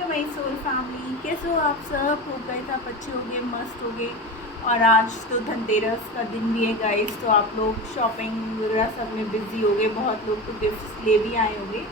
Hello my soul family, कैसे हो आप सब? हो गए आप अच्छे हो गए, मस्त हो गए। और आज तो धनतेरस का दिन भी है गाइस, तो आप लोग शॉपिंग वगैरह सब में बिज़ी हो गए। बहुत लोग तो गिफ्ट्स ले भी आए होंगे।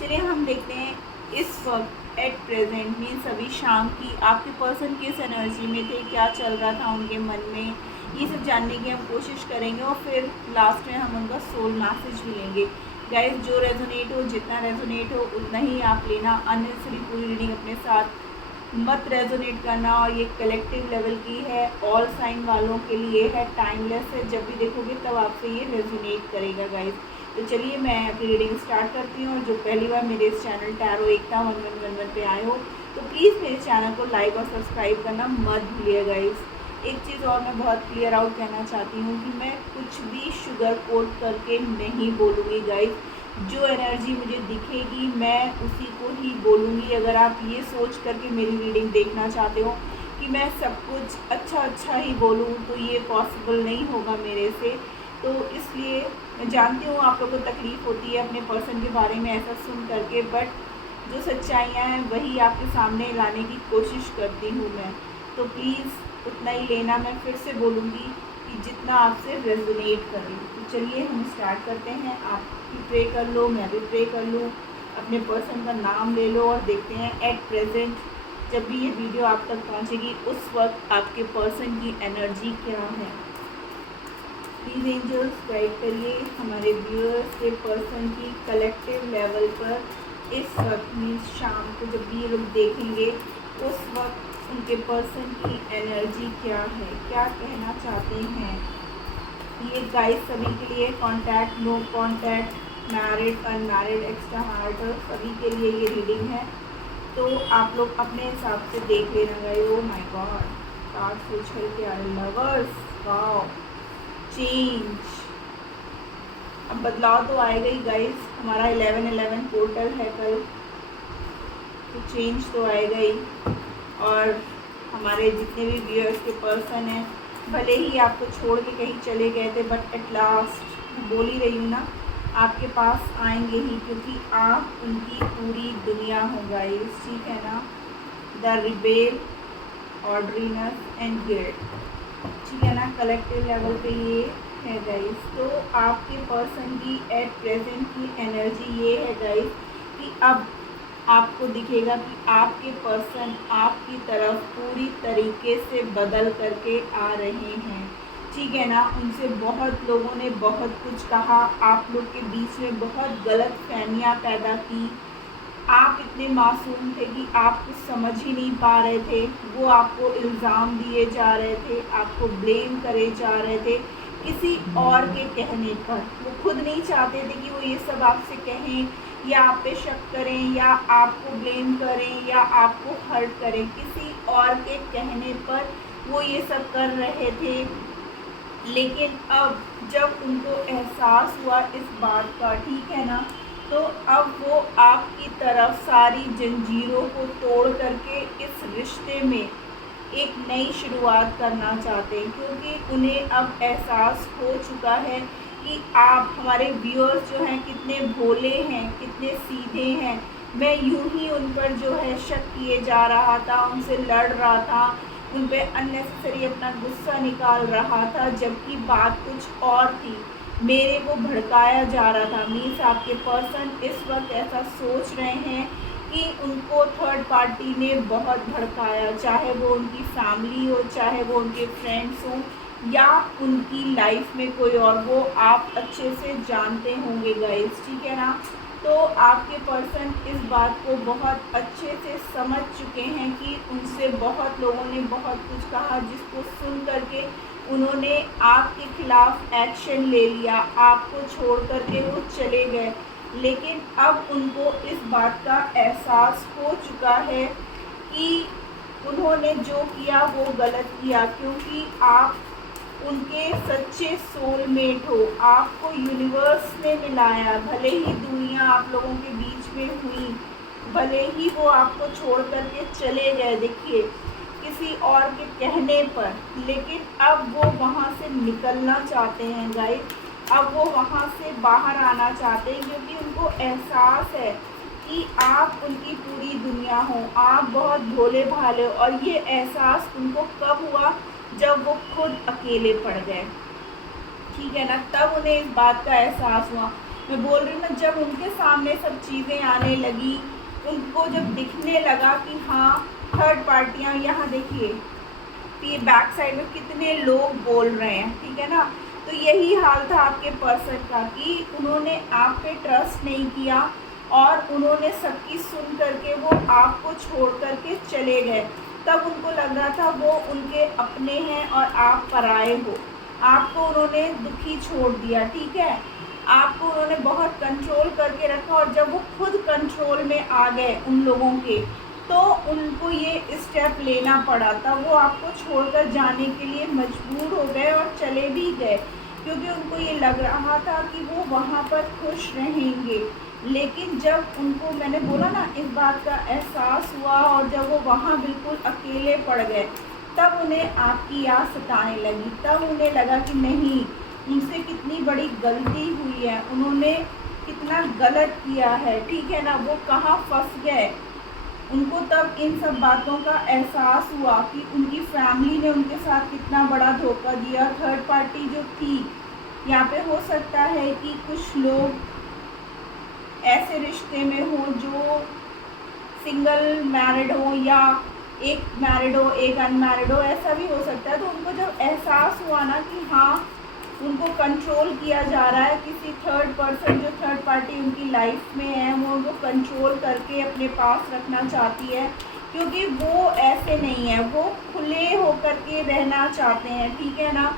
चलिए हम देखते हैं इस वक्त एट प्रेजेंट मीन्स अभी शाम की आपके पर्सन किस एनर्जी में थे, क्या चल रहा था उनके मन में, ये सब जानने की हम कोशिश करेंगे। और फिर लास्ट में हम उनका सोल मैसेज भी लेंगे। गाइस, जो रेजोनेट हो, जितना रेजोनेट हो उतना ही आप लेना। अननेसेसरी पूरी रीडिंग अपने साथ मत रेजोनेट करना। और ये कलेक्टिव लेवल की है, ऑल साइन वालों के लिए है, टाइमलेस है। जब भी देखोगे तब आपसे ये रेजोनेट करेगा गाइस। तो चलिए मैं अपनी रीडिंग स्टार्ट करती हूँ। और जो पहली बार मेरे इस चैनल टैरो एकता 1111 पे आए हो तो प्लीज़ मेरे चैनल को लाइक और सब्सक्राइब करना मत भूलिए गाइस। एक चीज़ और मैं बहुत क्लियर आउट कहना चाहती हूँ कि मैं कुछ भी शुगर कोट करके नहीं बोलूँगी गाइस। जो एनर्जी मुझे दिखेगी मैं उसी को ही बोलूँगी। अगर आप ये सोच करके मेरी रीडिंग देखना चाहते हो कि मैं सब कुछ अच्छा ही बोलूँ तो ये पॉसिबल नहीं होगा मेरे से। तो इसलिए मैं जानती हूँ आप लोगों को तकलीफ़ होती है अपने पर्सन के बारे में ऐसा सुन करके, बट जो सच्चाइयाँ हैं वही आपके सामने लाने की कोशिश करती हूँ मैं। तो प्लीज़ उतना ही लेना। मैं फिर से बोलूँगी कि जितना आपसे रेजोनेट करे। तो चलिए हम स्टार्ट करते हैं। आप भी प्रे कर लो, मैं भी प्रे कर लूँ, अपने पर्सन का नाम ले लो और देखते हैं एट प्रेजेंट जब भी ये वीडियो आप तक पहुँचेगी उस वक्त आपके पर्सन की एनर्जी क्या है। प्लीज़ एंजल्स गाइड करिए हमारे व्यूअर्स के पर्सन की कलेक्टिव लेवल पर इस वक्त मीन्स शाम को जब भी ये लोग देखेंगे उस वक्त उनके पर्सन की एनर्जी क्या है, क्या कहना चाहते हैं। ये गाइस सभी के लिए contact, no contact, married, unmarried, extra marital सभी के लिए ये रीडिंग है। तो आप लोग अपने हिसाब से देख लेना guys. Oh my God, cards उछल के आ रहे। Lovers, wow, change. अब बदलाव तो आएगा ही गाइस। हमारा 11-11 पोर्टल है कल, तो चेंज तो आएगा ही। और हमारे जितने भी व्यूअर्स के पर्सन हैं भले ही आपको छोड़ के कहीं चले गए थे, बट एट लास्ट बोल ही रही हूँ ना, आपके पास आएंगे ही, क्योंकि आप उनकी पूरी दुनिया हो गाइस, ठीक है ना। द रिबेल, ऑर्डरीनस एंड गिल्ट, ठीक है ना। कलेक्टिव लेवल पे ये है गाइस। तो आपके पर्सन की एट प्रेजेंट की एनर्जी ये है गाइस कि अब आपको दिखेगा कि आपके पर्सन आपकी तरफ पूरी तरीके से बदल करके आ रहे हैं, ठीक है ना। उनसे बहुत लोगों ने बहुत कुछ कहा, आप लोग के बीच में बहुत गलत फहमियाँ पैदा की। आप इतने मासूम थे कि आप कुछ समझ ही नहीं पा रहे थे। वो आपको इल्ज़ाम दिए जा रहे थे, आपको ब्लेम करे जा रहे थे किसी और के कहने पर। वो खुद नहीं चाहते थे कि वो ये सब आपसे कहें या आप पे शक करें या आपको ब्लेम करें या आपको हर्ट करें। किसी और के कहने पर वो ये सब कर रहे थे। लेकिन अब जब उनको एहसास हुआ इस बात का, ठीक है ना, तो अब वो आपकी तरफ सारी जंजीरों को तोड़ करके इस रिश्ते में एक नई शुरुआत करना चाहते हैं। क्योंकि उन्हें अब एहसास हो चुका है कि आप हमारे व्यूअर्स जो हैं कितने भोले हैं, कितने सीधे हैं। मैं यूं ही उन पर जो है शक किए जा रहा था, उनसे लड़ रहा था, उन पर अननेसेसरी अपना गुस्सा निकाल रहा था, जबकि बात कुछ और थी। मेरे को भड़काया जा रहा था। मीन्स आपके पर्सन इस वक्त ऐसा सोच रहे हैं कि उनको थर्ड पार्टी ने बहुत भड़काया, चाहे वो उनकी फैमिली हो, चाहे वो उनके फ्रेंड्स हों या उनकी लाइफ में कोई और। वो आप अच्छे से जानते होंगे गाइस, ठीक है ना। तो आपके पर्सन इस बात को बहुत अच्छे से समझ चुके हैं कि उनसे बहुत लोगों ने बहुत कुछ कहा, जिसको सुन करके उन्होंने आपके खिलाफ एक्शन ले लिया, आपको छोड़ करके वो चले गए। लेकिन अब उनको इस बात का एहसास हो चुका है कि उन्होंने जो किया वो गलत किया, क्योंकि आप उनके सच्चे सोलमेट हो। आपको यूनिवर्स ने मिलाया, भले ही दूरियां आप लोगों के बीच में हुई, भले ही वो आपको छोड़ करके चले गए, देखिए किसी और के कहने पर, लेकिन अब वो वहाँ से निकलना चाहते हैं गाइस। अब वो वहाँ से बाहर आना चाहते हैं, क्योंकि उनको एहसास है कि आप उनकी पूरी दुनिया लड़कियां हो, आप बहुत भोले भाले हो। और ये एहसास उनको कब हुआ? जब वो खुद अकेले पड़ गए, ठीक है ना, तब उन्हें इस बात का एहसास हुआ। मैं बोल रही हूँ ना, जब उनके सामने सब चीज़ें आने लगी, उनको जब दिखने लगा कि हाँ थर्ड पार्टियाँ, यहाँ देखिए ये बैक साइड में कितने लोग बोल रहे हैं, ठीक है ना। तो यही हाल था आपके पर्सन का कि उन्होंने आप पे ट्रस्ट नहीं किया और उन्होंने सबकी सुन करके वो आपको छोड़ करके चले गए। तब उनको लग रहा था वो उनके अपने हैं और आप पराए हो। आपको उन्होंने दुखी छोड़ दिया, ठीक है, आपको उन्होंने बहुत कंट्रोल करके रखा। और जब वो खुद कंट्रोल में आ गए उन लोगों के, तो उनको ये स्टेप लेना पड़ा था। वो आपको छोड़कर जाने के लिए मजबूर हो गए और चले भी गए, क्योंकि उनको ये लग रहा था कि वो वहाँ पर खुश रहेंगे। लेकिन जब उनको, मैंने बोला ना, इस बात का एहसास हुआ और जब वो वहाँ बिल्कुल अकेले पड़ गए, तब उन्हें आपकी याद सताने लगी। तब उन्हें लगा कि नहीं, उनसे कितनी बड़ी गलती हुई है, उन्होंने कितना गलत किया है, ठीक है ना, वो कहाँ फंस गए। उनको तब इन सब बातों का एहसास हुआ कि उनकी फैमिली ने उनके साथ कितना बड़ा धोखा दिया। थर्ड पार्टी जो थी यहाँ पे, हो सकता है कि कुछ लोग ऐसे रिश्ते में हो जो सिंगल मैरिड हो या एक मैरिड हो एक अनमैरिड हो, ऐसा भी हो सकता है। तो उनको जब एहसास हुआ ना कि हाँ उनको कंट्रोल किया जा रहा है, किसी थर्ड पर्सन, जो थर्ड पार्टी उनकी लाइफ में है, वो उनको कंट्रोल करके अपने पास रखना चाहती है, क्योंकि वो ऐसे नहीं है, वो खुले होकर के रहना चाहते हैं, ठीक है ना।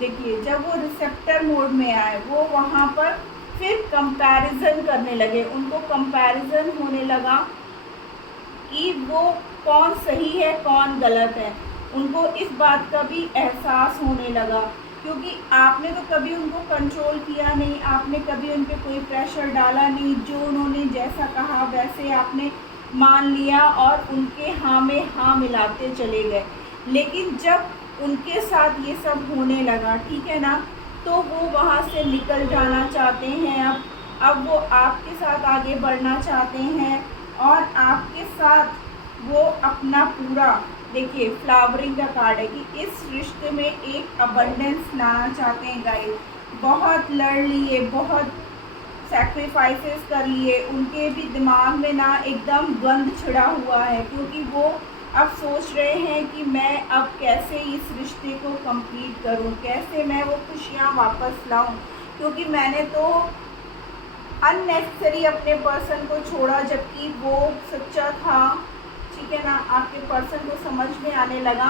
देखिए जब वो रिसेप्टर मोड में आए, वो वहाँ पर फिर कंपैरिजन करने लगे, उनको कंपैरिजन होने लगा कि वो कौन सही है कौन गलत है। उनको इस बात का भी एहसास होने लगा, क्योंकि आपने तो कभी उनको कंट्रोल किया नहीं, आपने कभी उन पर कोई प्रेशर डाला नहीं, जो उन्होंने जैसा कहा वैसे आपने मान लिया और उनके हाँ में हाँ मिलाते चले गए। लेकिन जब उनके साथ ये सब होने लगा, ठीक है ना, तो वो वहाँ से निकल जाना चाहते हैं। अब वो आपके साथ आगे बढ़ना चाहते हैं और आपके साथ वो अपना पूरा, देखिए फ्लावरिंग का कार्ड है कि इस रिश्ते में एक अबंडेंस लाना चाहते हैं गाइस। बहुत लड़ लिए, बहुत सैक्रिफाइसेस कर लिए, उनके भी दिमाग में ना एकदम गंद छिड़ा हुआ है, क्योंकि वो अब सोच रहे हैं कि मैं अब कैसे इस रिश्ते को कंप्लीट करूं, कैसे मैं वो खुशियां वापस लाऊं, क्योंकि मैंने तो अननेसेसरी अपने पर्सन को छोड़ा जबकि वो सच्चा था, ठीक है ना। आपके पर्सन को समझ में आने लगा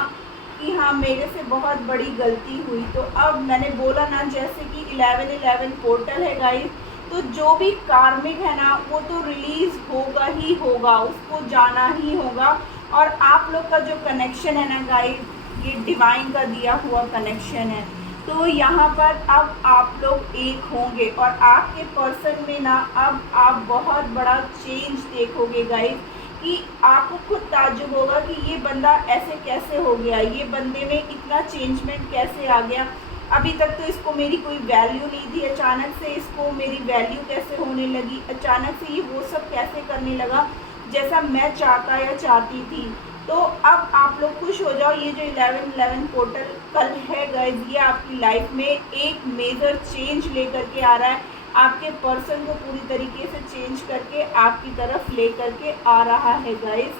कि हाँ मेरे से बहुत बड़ी गलती हुई। तो अब मैंने बोला ना, जैसे कि 11-11 पोर्टल है गाइस, तो जो भी कार्मिक है ना वो तो रिलीज़ होगा ही होगा, उसको जाना ही होगा। और आप लोग का जो कनेक्शन है ना गाइस, ये डिवाइन का दिया हुआ कनेक्शन है, तो यहाँ पर अब आप लोग एक होंगे और आपके पर्सन में ना अब आप बहुत बड़ा चेंज देखोगे गाइस, कि आपको खुद ताज्जुब होगा कि ये बंदा ऐसे कैसे हो गया, ये बंदे में इतना चेंजमेंट कैसे आ गया। अभी तक तो इसको मेरी कोई वैल्यू नहीं थी, अचानक से इसको मेरी वैल्यू कैसे होने लगी, अचानक से ये वो सब कैसे करने लगा जैसा मैं चाहता या चाहती थी। तो अब आप लोग खुश हो जाओ, ये जो 11-11 पोर्टल कल है गाइस, ये आपकी लाइफ में एक मेजर चेंज लेकर के आ रहा है, आपके पर्सन को पूरी तरीके से चेंज करके आपकी तरफ ले करके आ रहा है गाइस,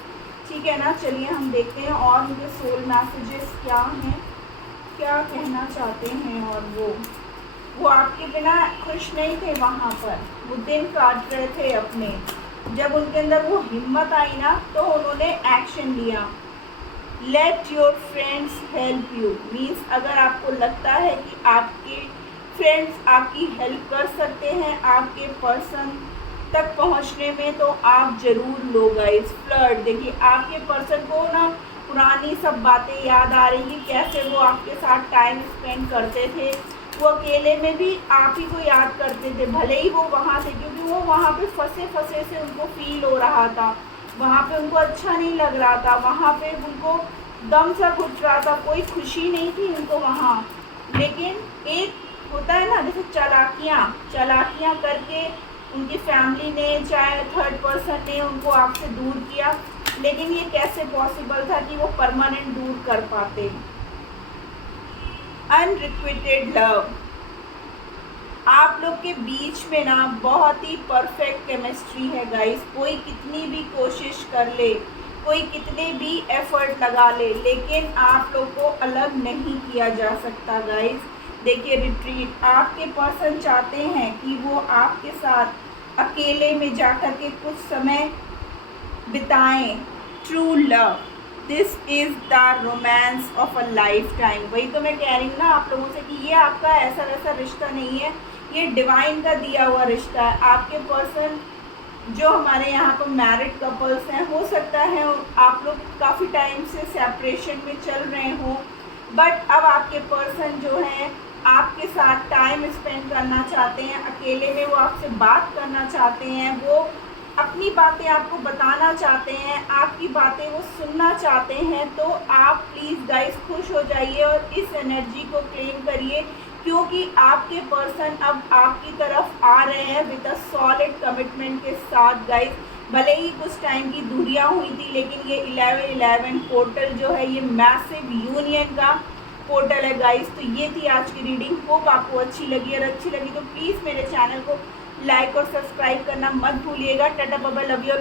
ठीक है ना। चलिए हम देखते हैं और उनके सोल मैसेजेस क्या हैं, क्या कहना चाहते हैं। और वो आपके बिना खुश नहीं थे, वहाँ पर वो दिन काट रहे थे अपने। जब उनके अंदर वो हिम्मत आई ना, तो उन्होंने एक्शन लिया। Let your friends help you, means अगर आपको लगता है कि आपके फ्रेंड्स आपकी हेल्प कर सकते हैं आपके पर्सन तक पहुंचने में, तो आप ज़रूर लो गाइस। फ्लर्ट, देखिए आपके पर्सन को ना पुरानी सब बातें याद आ रही हैं, कैसे वो आपके साथ टाइम स्पेंड करते थे, वो अकेले में भी आप ही को याद करते थे, भले ही वो वहाँ से, क्योंकि वो वहाँ पे फंसे फंसे से उनको फील हो रहा था, वहाँ पे उनको अच्छा नहीं लग रहा था, वहाँ पे उनको दम सा घुट रहा था, कोई खुशी नहीं थी उनको वहाँ। लेकिन एक होता है ना, जैसे चालाकियाँ करके उनकी फैमिली ने, चाहे थर्ड पर्सन ने उनको आपसे दूर किया, लेकिन ये कैसे पॉसिबल था कि वो परमानेंट दूर कर पाते। अनरिक्विटेड लव, आप लोग के बीच में ना बहुत ही परफेक्ट केमिस्ट्री है गाइस। कोई कितनी भी कोशिश कर ले, कोई कितने भी एफर्ट लगा ले, लेकिन आप लोग को अलग नहीं किया जा सकता गाइस। देखिए रिट्रीट, आपके पर्सन चाहते हैं कि वो आपके साथ अकेले में जाकर के कुछ समय बिताएं। True love, this is the romance of a life time. वही तो मैं कह रही हूँ ना आप लोगों से कि ये आपका ऐसा वैसा रिश्ता नहीं है, ये डिवाइन का दिया हुआ रिश्ता है। आपके पर्सन जो हमारे यहाँ पर मैरिड कपल्स हैं, हो सकता है आप लोग काफ़ी टाइम से सेपरेशन में चल रहे हो, बट अब आपके पर्सन जो है आपके साथ टाइम स्पेंड करना चाहते हैं, अकेले में वो आपसे बात करना चाहते हैं, वो अपनी बातें आपको बताना चाहते हैं, आपकी बातें वो सुनना चाहते हैं। तो आप प्लीज़ गाइस खुश हो जाइए और इस एनर्जी को क्लेम करिए, क्योंकि आपके पर्सन अब आपकी तरफ आ रहे हैं विद अ सॉलिड कमिटमेंट के साथ गाइस। भले ही कुछ टाइम की दूरियां हुई थी, लेकिन ये 11-11 पोर्टल जो है ये मैसिव यूनियन का पोर्टल है गाइस। तो ये थी आज की रीडिंग, होप आपको अच्छी लगी। और अच्छी लगी तो प्लीज़ मेरे चैनल को लाइक और सब्सक्राइब करना मत भूलिएगा। Tata bye bye, love you.